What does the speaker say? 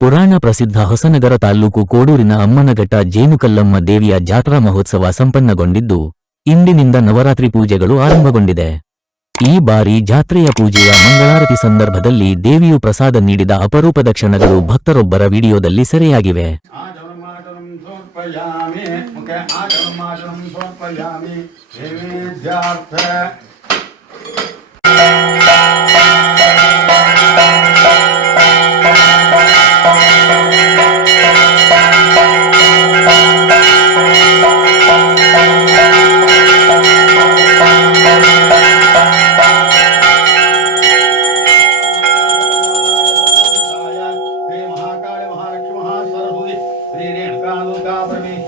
ಪುರಾಣ ಪ್ರಸಿದ್ಧ ಹೊಸನಗರ ತಾಲ್ಲೂಕು ಕೋಡೂರಿನ ಅಮ್ಮನಘಟ್ಟ ಜೇನುಕಲ್ಲಮ್ಮ ದೇವಿಯ ಜಾತ್ರಾ ಮಹೋತ್ಸವ ಸಂಪನ್ನಗೊಂಡಿದ್ದು, ಇಂದಿನಿಂದ ನವರಾತ್ರಿ ಪೂಜೆಗಳು ಆರಂಭಗೊಂಡಿದೆ. ಈ ಬಾರಿ ಜಾತ್ರೆಯ ಪೂಜೆಯ ಮಂಗಳಾರತಿ ಸಂದರ್ಭದಲ್ಲಿ ದೇವಿಯು ಪ್ರಸಾದ ನೀಡಿದ ಅಪರೂಪದ ಕ್ಷಣಗಳು ಭಕ್ತರೊಬ್ಬರ ವಿಡಿಯೋದಲ್ಲಿ ಸೆರೆಯಾಗಿವೆ. Luca para mim.